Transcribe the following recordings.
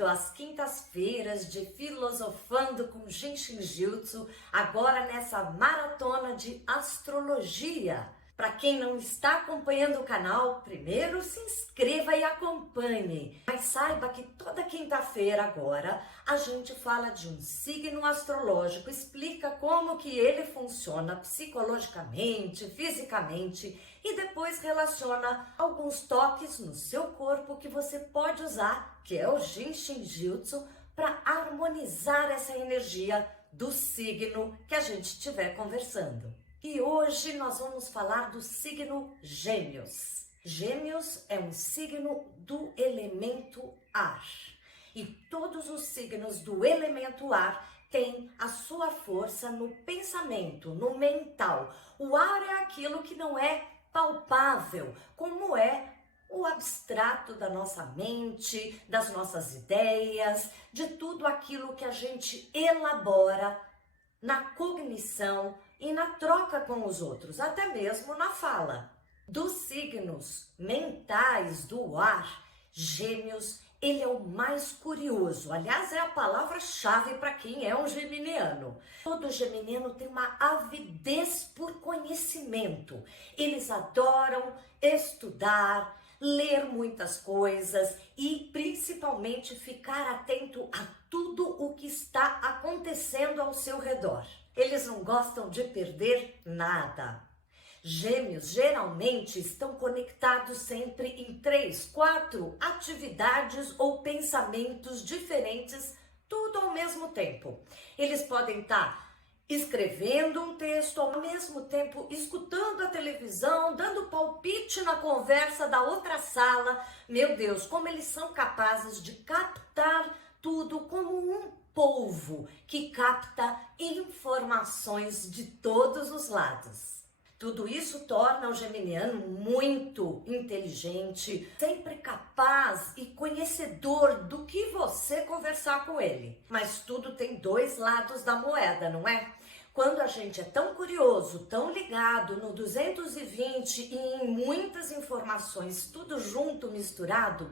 bem-vindo às quintas-feiras de Filosofando com Jinshin Jutsu, agora nessa maratona de astrologia. Para quem não está acompanhando o canal, primeiro se inscreva e acompanhe. Mas saiba que toda quinta-feira agora a gente fala de um signo astrológico, explica como que ele funciona psicologicamente, fisicamente e depois relaciona alguns toques no seu corpo que você pode usar, que é o Jinshin Jutsu, para harmonizar essa energia do signo que a gente estiver conversando. E hoje nós vamos falar do signo Gêmeos. Gêmeos é um signo do elemento ar. E todos os signos do elemento ar têm a sua força no pensamento, no mental. O ar é aquilo que não é palpável, como é o abstrato da nossa mente, das nossas ideias, de tudo aquilo que a gente elabora na cognição e na troca com os outros, até mesmo na fala. Dos signos mentais do ar, Gêmeos, ele é o mais curioso. Aliás, é a palavra-chave para quem é um geminiano. Todo geminiano tem uma avidez por conhecimento. Eles adoram estudar, ler muitas coisas e principalmente ficar atento a tudo o que está acontecendo ao seu redor. Eles não gostam de perder nada. Gêmeos geralmente estão conectados sempre em 3, 4 atividades ou pensamentos diferentes, tudo ao mesmo tempo. Eles podem estar escrevendo um texto, ao mesmo tempo escutando a televisão, dando palpite na conversa da outra sala. Meu Deus, como eles são capazes de captar tudo como um polvo que capta informações de todos os lados. Tudo isso torna o geminiano muito inteligente, sempre capaz e conhecedor do que você conversar com ele. Mas tudo tem dois lados da moeda, não é? Quando a gente é tão curioso, tão ligado no 220 e em muitas informações, tudo junto, misturado,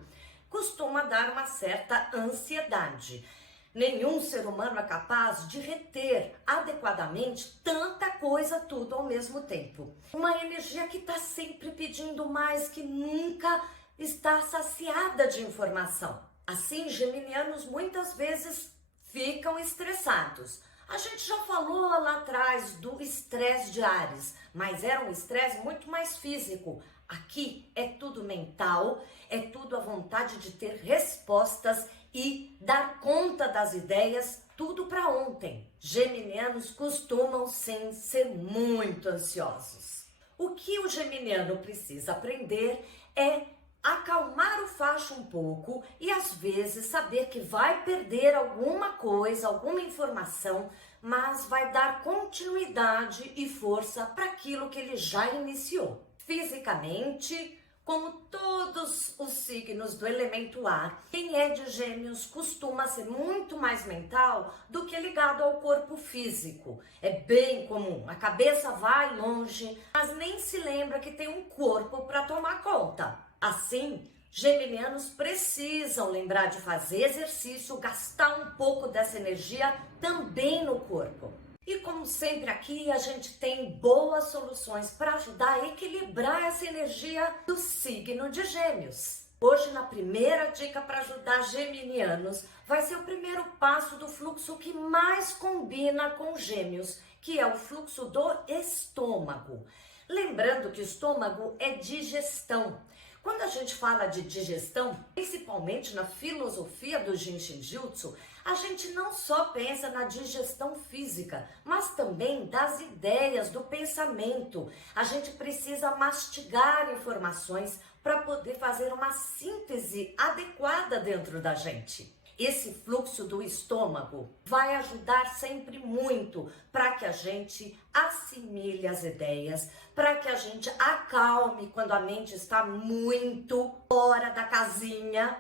costuma dar uma certa ansiedade. Nenhum ser humano é capaz de reter adequadamente tanta coisa tudo ao mesmo tempo. Uma energia que está sempre pedindo mais, que nunca está saciada de informação. Assim, geminianos muitas vezes ficam estressados. A gente já falou lá atrás do estresse de Áries, mas era um estresse muito mais físico. Aqui é tudo mental, é tudo a vontade de ter respostas e dar conta das ideias, tudo para ontem. Geminianos costumam sim ser muito ansiosos. O que o geminiano precisa aprender é acalmar o facho um pouco e às vezes saber que vai perder alguma coisa, alguma informação, mas vai dar continuidade e força para aquilo que ele já iniciou. Fisicamente, como todos os signos do elemento ar, quem é de Gêmeos costuma ser muito mais mental do que ligado ao corpo físico. É bem comum, a cabeça vai longe, mas nem se lembra que tem um corpo para tomar conta. Assim, geminianos precisam lembrar de fazer exercício, gastar um pouco dessa energia também no corpo. E como sempre aqui, a gente tem boas soluções para ajudar a equilibrar essa energia do signo de Gêmeos. Hoje, na primeira dica para ajudar geminianos, vai ser o primeiro passo do fluxo que mais combina com Gêmeos, que é o fluxo do estômago. Lembrando que o estômago é digestão. Quando a gente fala de digestão, principalmente na filosofia do Jinshin Jutsu, a gente não só pensa na digestão física, mas também das ideias, do pensamento. A gente precisa mastigar informações para poder fazer uma síntese adequada dentro da gente. Esse fluxo do estômago vai ajudar sempre muito para que a gente assimile as ideias, para que a gente acalme quando a mente está muito fora da casinha.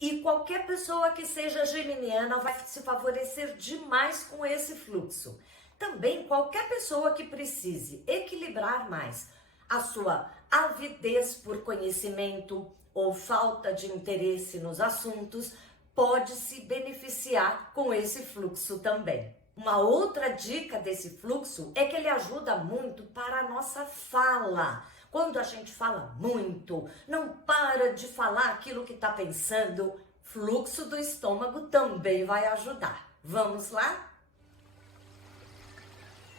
E qualquer pessoa que seja geminiana vai se favorecer demais com esse fluxo. Também qualquer pessoa que precise equilibrar mais a sua avidez por conhecimento ou falta de interesse nos assuntos, pode se beneficiar com esse fluxo também. Uma outra dica desse fluxo é que ele ajuda muito para a nossa fala. Quando a gente fala muito, não para de falar aquilo que está pensando, fluxo do estômago também vai ajudar. Vamos lá?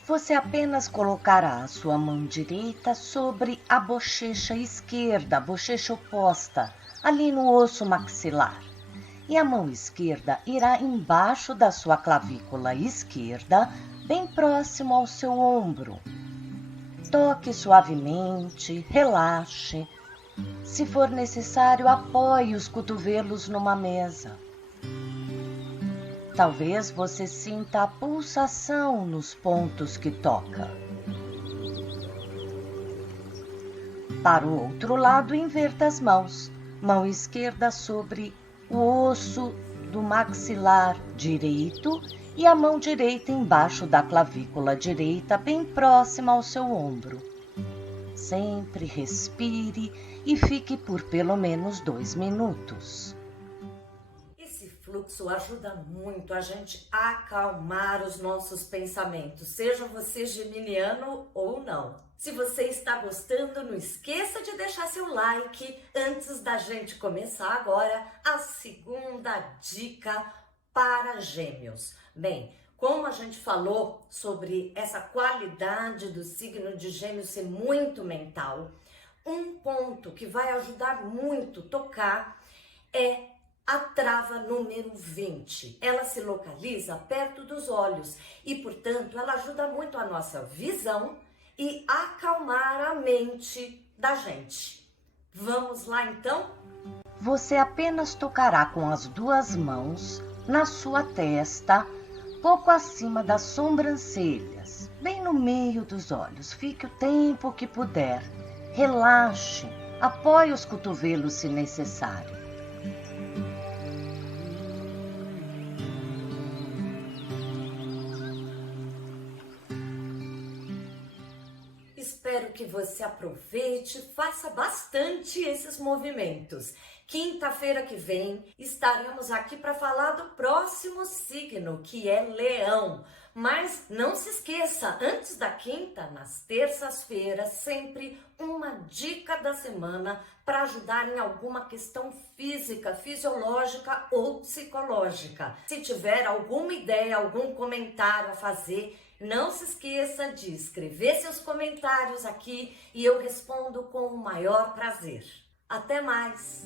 Você apenas colocará a sua mão direita sobre a bochecha esquerda, a bochecha oposta, ali no osso maxilar. E a mão esquerda irá embaixo da sua clavícula esquerda, bem próximo ao seu ombro. Toque suavemente, relaxe. Se for necessário, apoie os cotovelos numa mesa. Talvez você sinta a pulsação nos pontos que toca. Para o outro lado, inverta as mãos. Mão esquerda sobre o osso do maxilar direito e a mão direita embaixo da clavícula direita, bem próxima ao seu ombro. Sempre respire e fique por pelo menos 2 minutos. Esse fluxo ajuda muito a gente a acalmar os nossos pensamentos, seja você geminiano ou não. Se você está gostando, não esqueça de deixar seu like antes da gente começar agora a segunda dica para Gêmeos. Bem, como a gente falou sobre essa qualidade do signo de Gêmeos ser muito mental, um ponto que vai ajudar muito tocar é a trava número 20. Ela se localiza perto dos olhos e, portanto, ela ajuda muito a nossa visão e acalmar a mente da gente. Vamos lá então? Você apenas tocará com as 2 mãos na sua testa, pouco acima das sobrancelhas, bem no meio dos olhos. Fique o tempo que puder. Relaxe, apoie os cotovelos se necessário. Espero que você aproveite, faça bastante esses movimentos. Quinta-feira que vem estaremos aqui para falar do próximo signo, que é Leão. Mas não se esqueça, antes da quinta, nas terças-feiras, sempre uma dica da semana para ajudar em alguma questão física, fisiológica ou psicológica. Se tiver alguma ideia, algum comentário a fazer, não se esqueça de escrever seus comentários aqui e eu respondo com o maior prazer. Até mais!